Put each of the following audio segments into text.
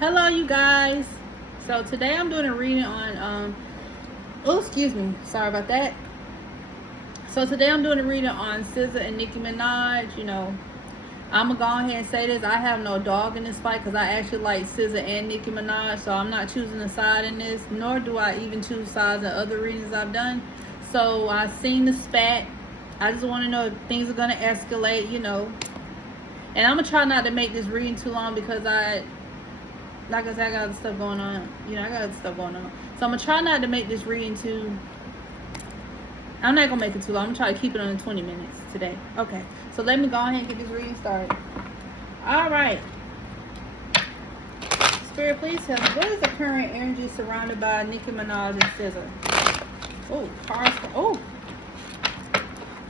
Hello you guys. So today I'm doing a reading on oh excuse me, sorry about that. So today I'm doing a reading on SZA and Nicki Minaj. You know, I'm gonna go ahead and say this, I have no dog in this fight because I actually like SZA and Nicki Minaj, so I'm not choosing a side in this, nor do I even choose sides in other readings I've done. So I've seen the spat. I just want to know if things are gonna escalate, you know. And I'm gonna try not to make this reading too long because like I said, I got other stuff going on. You know, I got other stuff going on. So I'm going to try not to make this reading too... I'm not going to make it too long. I'm going to try to keep it under 20 minutes today. Okay. So let me go ahead and get this reading started. Alright. Spirit, please tell me, what is the current energy surrounded by Nicki Minaj and SZA? Oh, cars. Oh.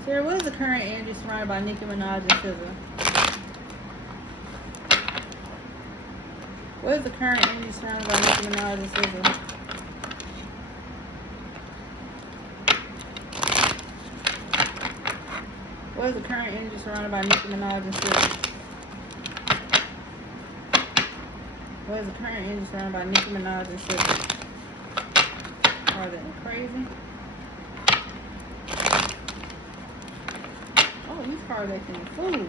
Spirit, what is the current energy surrounded by Nicki Minaj and SZA? What is the current energy surrounded by Nicki Minaj and SZA? What is the current energy surrounded by Nicki Minaj and SZA? What is the current energy surrounded by Nicki Minaj and SZA? Are they crazy? Oh, these cards acting food.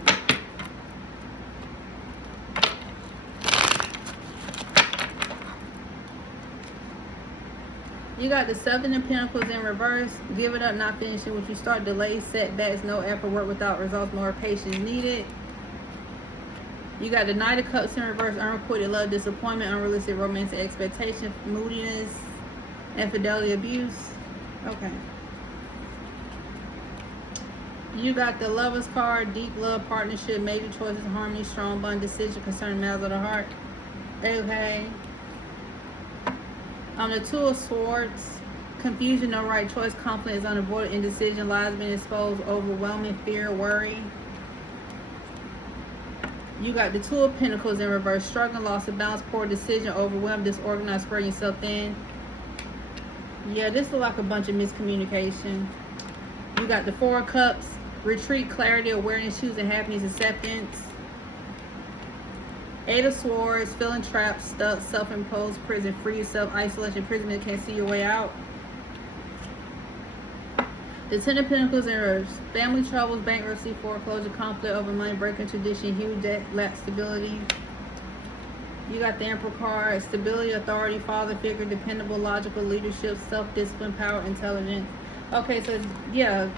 You got the Seven of Pentacles in reverse. Give it up, not finishing what you start. Delays, setbacks, no effort, work without results, more patience needed. You got the Knight of Cups in reverse. Unrequited love, disappointment, unrealistic romantic expectation, moodiness, infidelity, abuse. Okay. You got the Lovers card. Deep love, partnership, major choices, harmony, strong bond, decision concerning matters of the heart. Okay. The Two of Swords, confusion, no right choice, conflict is unavoidable, indecision, lies being exposed, overwhelming, fear, worry. You got the Two of Pentacles in reverse, struggling, loss of balance, poor decision, overwhelmed, disorganized, spreading yourself thin. Yeah, this is like a bunch of miscommunication. You got the Four of Cups, retreat, clarity, awareness, choosing happiness, acceptance. Eight of Swords, feeling trapped, stuck, self-imposed prison, free yourself, isolation, imprisonment, can't see your way out. The Ten of Pentacles in reverse, family troubles, bankruptcy, foreclosure, conflict over money, breaking tradition, huge debt, lack stability. You got the Emperor card, stability, authority, father figure, dependable, logical, leadership, self-discipline, power, intelligence. Okay, so yeah,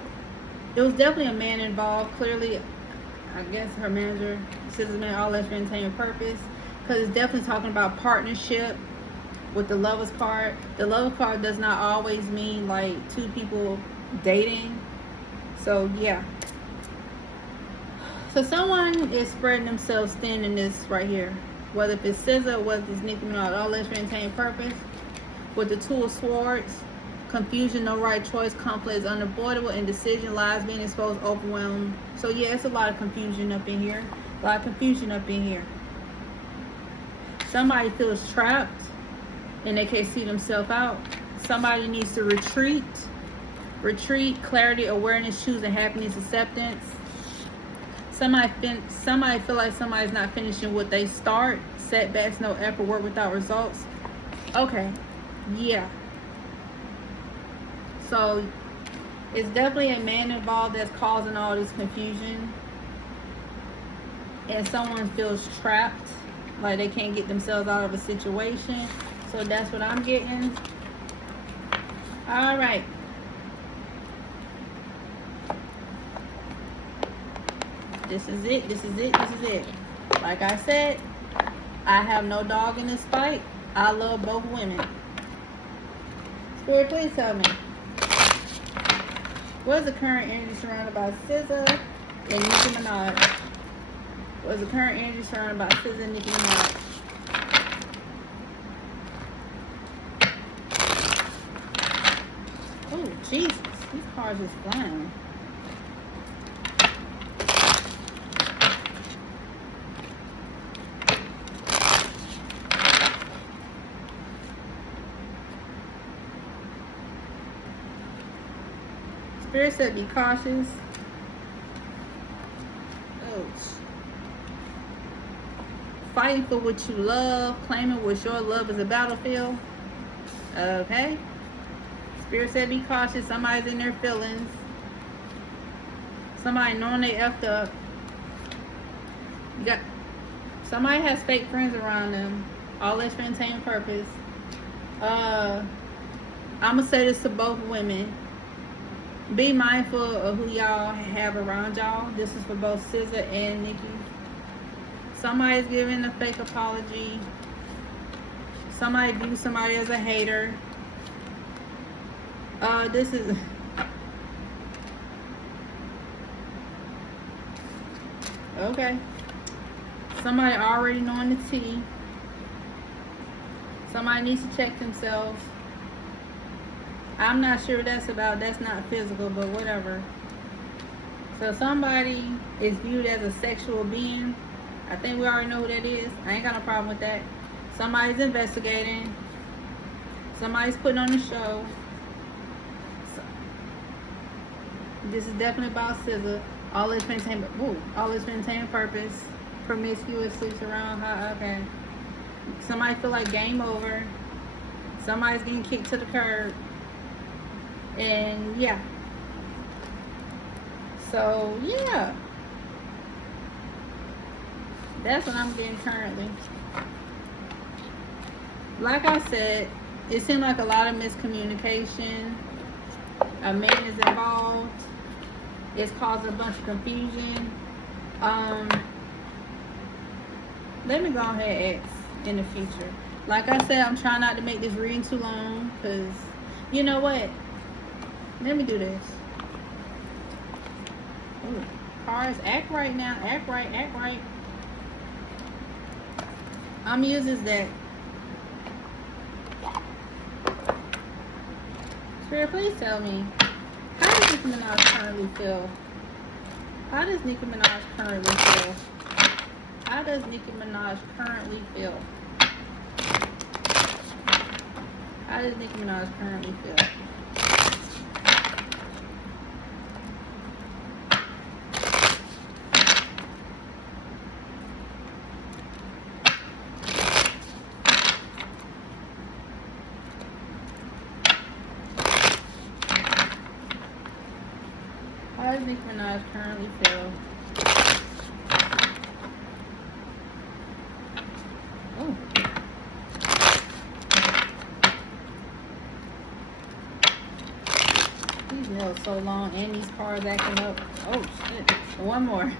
there was definitely a man involved. Clearly, I guess her manager, SZA's man, all that's for entertainment purpose, because it's definitely talking about partnership with the Lovers card. The Lovers card does not always mean like two people dating. So yeah. So someone is spreading themselves thin in this right here. Whether if it's SZA, whether it's Nicki Minaj, all that's for entertainment purpose. With the Two of Swords, confusion, no right choice, conflict is unavoidable, indecision, lies being exposed, overwhelmed. So yeah, it's a lot of confusion up in here. A lot of confusion up in here. Somebody feels trapped and they can't see themselves out. Somebody needs to retreat. Retreat, clarity, awareness, choosing happiness, acceptance. Somebody feel like somebody's not finishing what they start. Setbacks, no effort, work without results. Okay, yeah. So it's definitely a man involved that's causing all this confusion, and someone feels trapped, like they can't get themselves out of a situation. So that's what I'm getting. All right. This is it. This is it. This is it. Like I said, I have no dog in this fight. I love both women. Spirit, please tell me, what is the current energy surrounded by SZA and Nicki Minaj? What is the current energy surrounded by SZA and Nicki Minaj? Oh, Jesus. These cards just flying. Spirit said be cautious. Oh. fighting for what you love, claiming what your love is a battlefield. Okay. Spirit said be cautious. Somebody's in their feelings. Somebody knowing they effed up. You got somebody has fake friends around them. All this for entertainment purpose. I'm gonna say this to both women. Be mindful of who y'all have around y'all. This is for both SZA and Nicki. Somebody's giving a fake apology. Somebody views somebody as a hater. This is okay. Somebody already knowing the tea. Somebody needs to check themselves. I'm not sure what that's about. That's not physical, but whatever. So somebody is viewed as a sexual being. I think we already know who that is. I ain't got no problem with that. Somebody's investigating. Somebody's putting on a show. So, this is definitely about SZA. All this entertainment purpose. Promiscuous, sleeps around. Okay. Somebody feel like game over. Somebody's getting kicked to the curb. And yeah. So yeah. That's what I'm getting currently. Like I said, it seemed like a lot of miscommunication. A man is involved. It's causing a bunch of confusion. Let me go ahead and ask in the future. Like I said, I'm trying not to make this reading too long, because you know what? Let me do this. Ooh, cards, act right now. Act right, act right. I'm gonna use this deck. Spirit, please tell me, how does Nicki Minaj currently feel? How does Nicki Minaj currently feel? How does Nicki Minaj currently feel? How does Nicki Minaj currently feel? How does Nicki Minaj currently feel? Oh. These nails so long and these cards acting up. Oh shit. One more.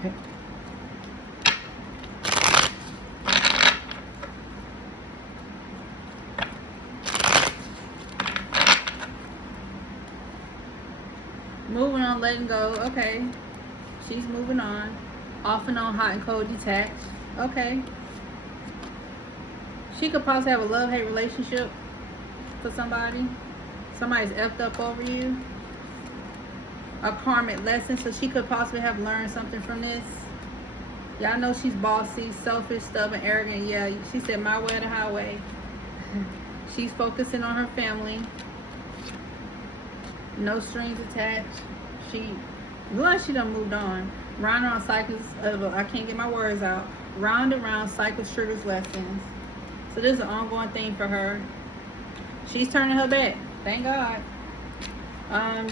Moving on, letting go. Okay. She's moving on. Off and on, hot and cold, detached. Okay. She could possibly have a love-hate relationship for somebody. Somebody's effed up over you. A karmic lesson, so she could possibly have learned something from this. Y'all know she's bossy, selfish, stubborn, arrogant. Yeah, she said my way or the highway. She's focusing on her family. No strings attached. She looks like she done moved on. Round around cycles of, I can't get my words out. Round around cycles triggers lessons. So this is an ongoing thing for her. She's turning her back. Thank God.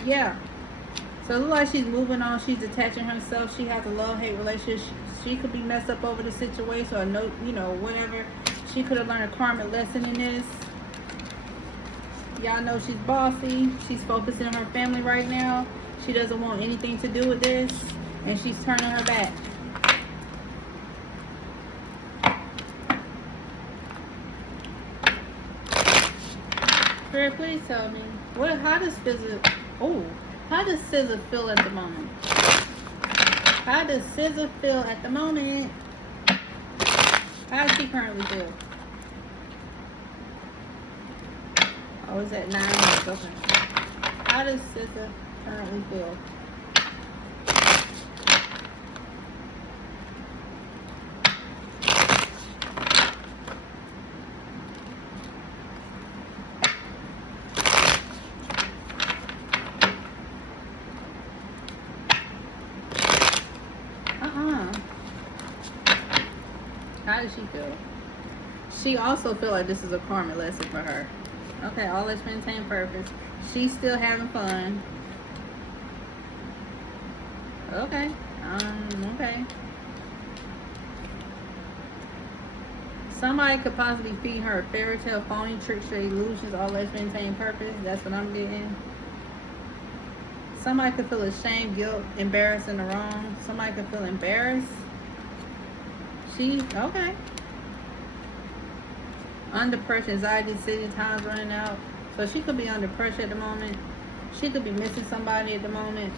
Yeah. So it looks like she's moving on. She's detaching herself. She has a love-hate relationship. She could be messed up over the situation, or no, you know, whatever. She could have learned a karmic lesson in this. Y'all know she's bossy. She's focusing on her family right now. She doesn't want anything to do with this, and she's turning her back. Spirit, please tell me, how does SZA feel at the moment? How does SZA feel at the moment? How does she currently feel? Oh, it's at 9 minutes. Okay. How does SZA currently feel? How does she feel? She also feel like this is a karmic lesson for her. Okay, all let's maintain purpose. She's still having fun. Okay. Okay. Somebody could possibly feed her a fairy tale, phony tricks, or illusions, all let's maintain purpose. That's what I'm getting. Somebody could feel ashamed, guilt, embarrassed, and the wrong. Somebody could feel embarrassed. Okay. Under pressure, anxiety, city, time's running out. So she could be under pressure at the moment. She could be missing somebody at the moment.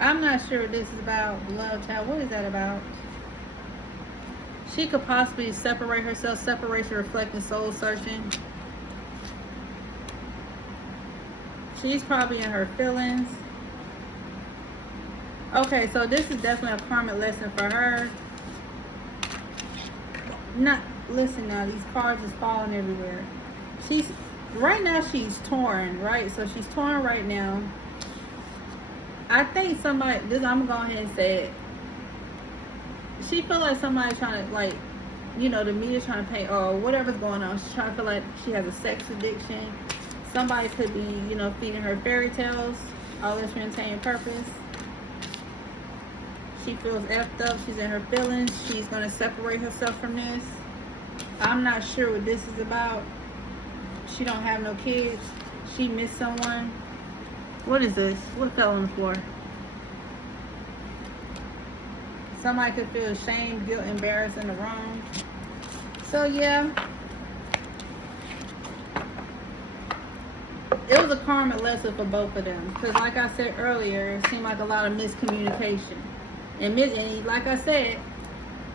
I'm not sure what this is about. Love child, what is that about? She could possibly separate herself, separation, reflecting, soul searching. She's probably in her feelings. Okay, so this is definitely a karmic lesson for her. Listen now, these cards is falling everywhere. Right now she's torn, right? So she's torn right now. I think I'm gonna go ahead and say it. She feel like somebody's trying to, like, the media trying to paint, or whatever's going on. She's trying to feel like she has a sex addiction. Somebody could be, feeding her fairy tales. All this maintain purpose. She feels effed up. She's in her feelings. She's going to separate herself from this. I'm not sure what this is about. She don't have no kids. She missed someone. What is this? What fell on the floor? Somebody could feel ashamed, guilt, embarrassed, and the wrong. So, yeah. It was a karmic lesson for both of them. Because, like I said earlier, it seemed like a lot of miscommunication. And like I said,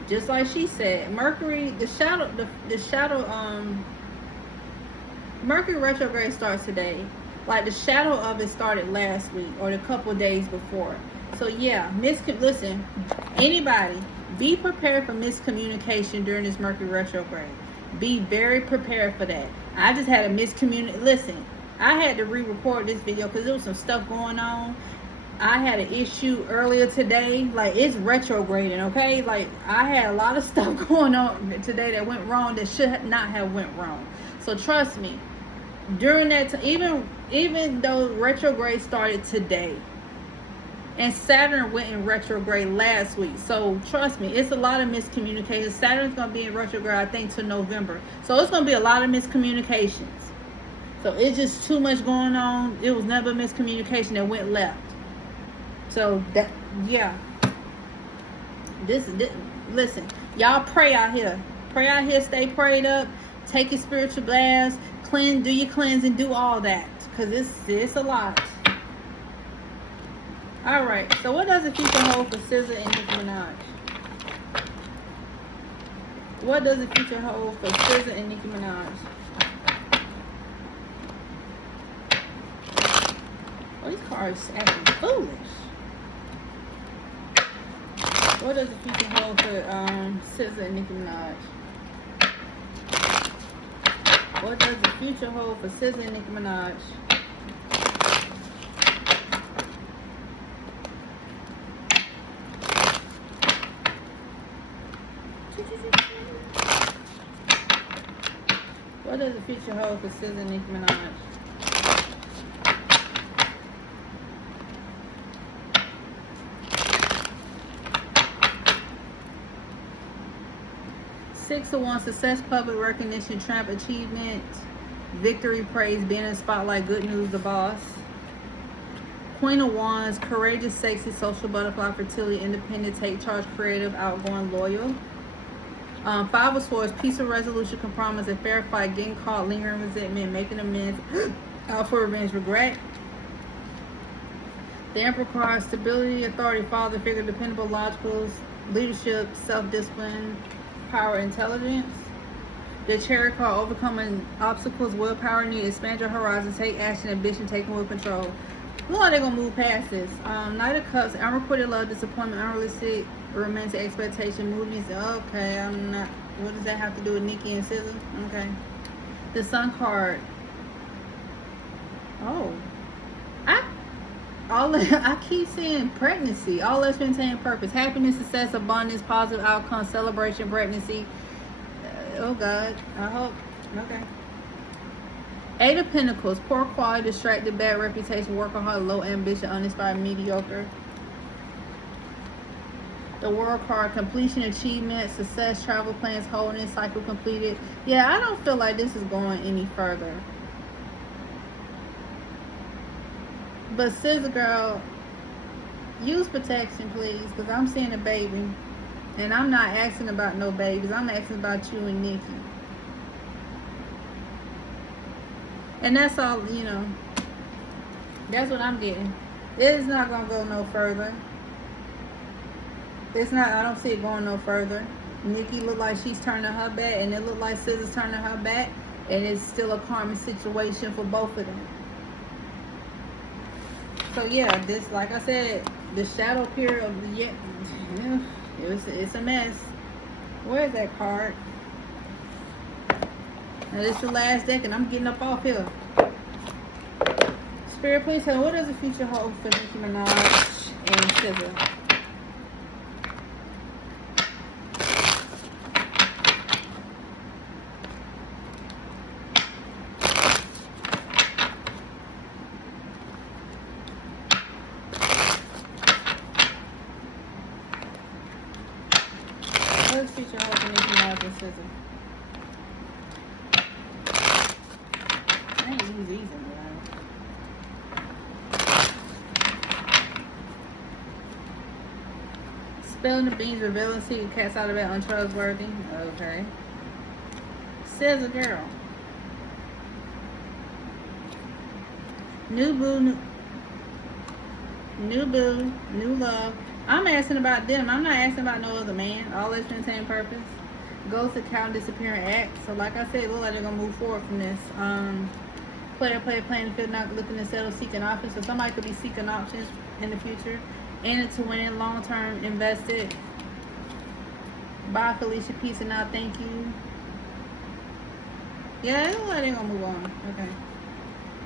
just like she said, Mercury, Mercury retrograde starts today. Like, the shadow of it started last week or the couple days before. So, yeah, listen, anybody, be prepared for miscommunication during this Mercury retrograde. Be very prepared for that. I just had a miscommunication. Listen, I had to re-record this video because there was some stuff going on. I had an issue earlier today. Like, it's retrograding, okay? Like, I had a lot of stuff going on today that went wrong that should not have went wrong. So trust me, during that time, even though retrograde started today, and Saturn went in retrograde last week. So trust me, it's a lot of miscommunication. Saturn's going to be in retrograde, I think, till November. So it's going to be a lot of miscommunications. So it's just too much going on. It was never miscommunication that went left. So that, yeah. This, listen, y'all pray out here. Pray out here, stay prayed up. Take your spiritual baths. Cleanse, do your cleansing, do all that. Because it's a lot. Alright, so what does the future hold for SZA and Nicki Minaj? What does the future hold for SZA and Nicki Minaj? Oh, these cards acting foolish. What does the future hold for SZA and Nicki Minaj? What does the future hold for SZA and Nicki Minaj? What does the future hold for SZA and Nicki Minaj? Six of Wands, success, public recognition, triumph, achievement, victory, praise, being in the spotlight, good news, the boss. Queen of Wands, courageous, sexy, social butterfly, fertility, independent, take charge, creative, outgoing, loyal. Five of Swords, peaceful resolution, compromise, a fair fight, getting caught, lingering resentment, making amends, out for revenge, regret. The Emperor card, stability, authority, father figure, dependable, logical, leadership, self-discipline, power, intelligence. The Chariot card, overcoming obstacles, willpower, need, expand your horizons, take action, ambition, taking with control. Look like they're gonna move past this. Knight of Cups, unrequited love, disappointment, unrealistic romantic expectation, movies. Okay, I'm not. What does that have to do with Nicki and SZA? Okay. The Sun card. Oh, I keep saying pregnancy. All that's maintain purpose. Happiness, success, abundance, positive outcome, celebration, pregnancy. Oh God. I hope. Okay. Eight of Pentacles. Poor quality, distracted, bad reputation, workaholic, low ambition, uninspired, mediocre. The World card. Completion, achievement, success, travel plans, wholeness, cycle completed. Yeah, I don't feel like this is going any further. But SZA girl, use protection, please, because I'm seeing a baby. And I'm not asking about no babies. I'm asking about you and Nicki. And that's all, you know. That's what I'm getting. It is not going to go no further. It's not, I don't see it going no further. Nicki look like she's turning her back, and it look like SZA's turning her back. And it's still a karmic situation for both of them. So yeah, this, like I said, the shadow period of the it's a mess. Where is that card? Now this is the last deck, and I'm getting up off here. Spirit, please tell me, what does the future hold for Nicki Minaj and SZA? What does the future hold for Nicki Minaj and SZA? I ain't use these in a while. Spilling the beans, revealing secret, cats out of bed, untrustworthy. Okay. SZA girl. New boo, new love. I'm asking about them. I'm not asking about no other man. All that's been same purpose. Ghost account, disappearing act. So like I said, it looks like they're gonna move forward from this. Player, playing the field, not looking to settle, seeking options. So somebody could be seeking options in the future. In it to win it, long term, invested. Bye, Felicia. Peace and out. Thank you. Yeah, it looks like they're gonna move on. Okay.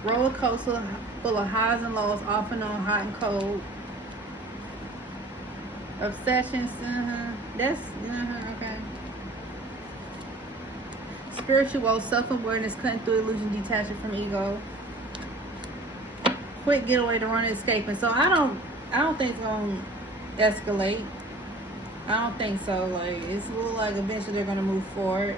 Roller coaster, full of highs and lows, off and on, hot and cold. Obsessions, that's, okay. Spiritual, self-awareness, cutting through illusion, detaching from ego. Quick getaway to run and escaping. So I don't think it's gonna escalate. I don't think so. Like, it's a little like eventually they're gonna move forward.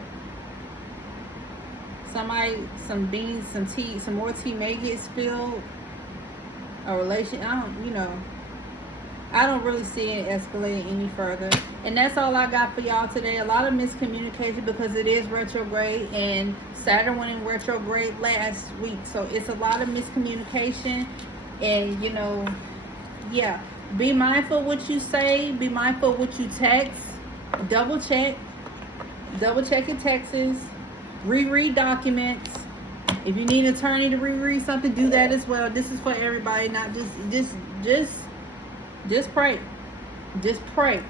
Somebody, some beans, some tea, some more tea may get spilled. A relation, I don't really see it escalating any further. And that's all I got for y'all today. A lot of miscommunication because it is retrograde, and Saturn went in retrograde last week. So it's a lot of miscommunication. And, yeah. Be mindful what you say. Be mindful what you text. Double check. Double check your texts. Reread documents. If you need an attorney to reread something, do that as well. This is for everybody, not just pray. Just pray.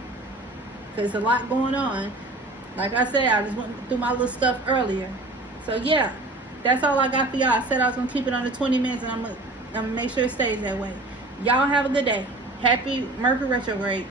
Because there's a lot going on. Like I said, I just went through my little stuff earlier. So yeah, that's all I got for y'all. I said I was going to keep it under 20 minutes, and I'm going to make sure it stays that way. Y'all have a good day. Happy Mercury retrograde.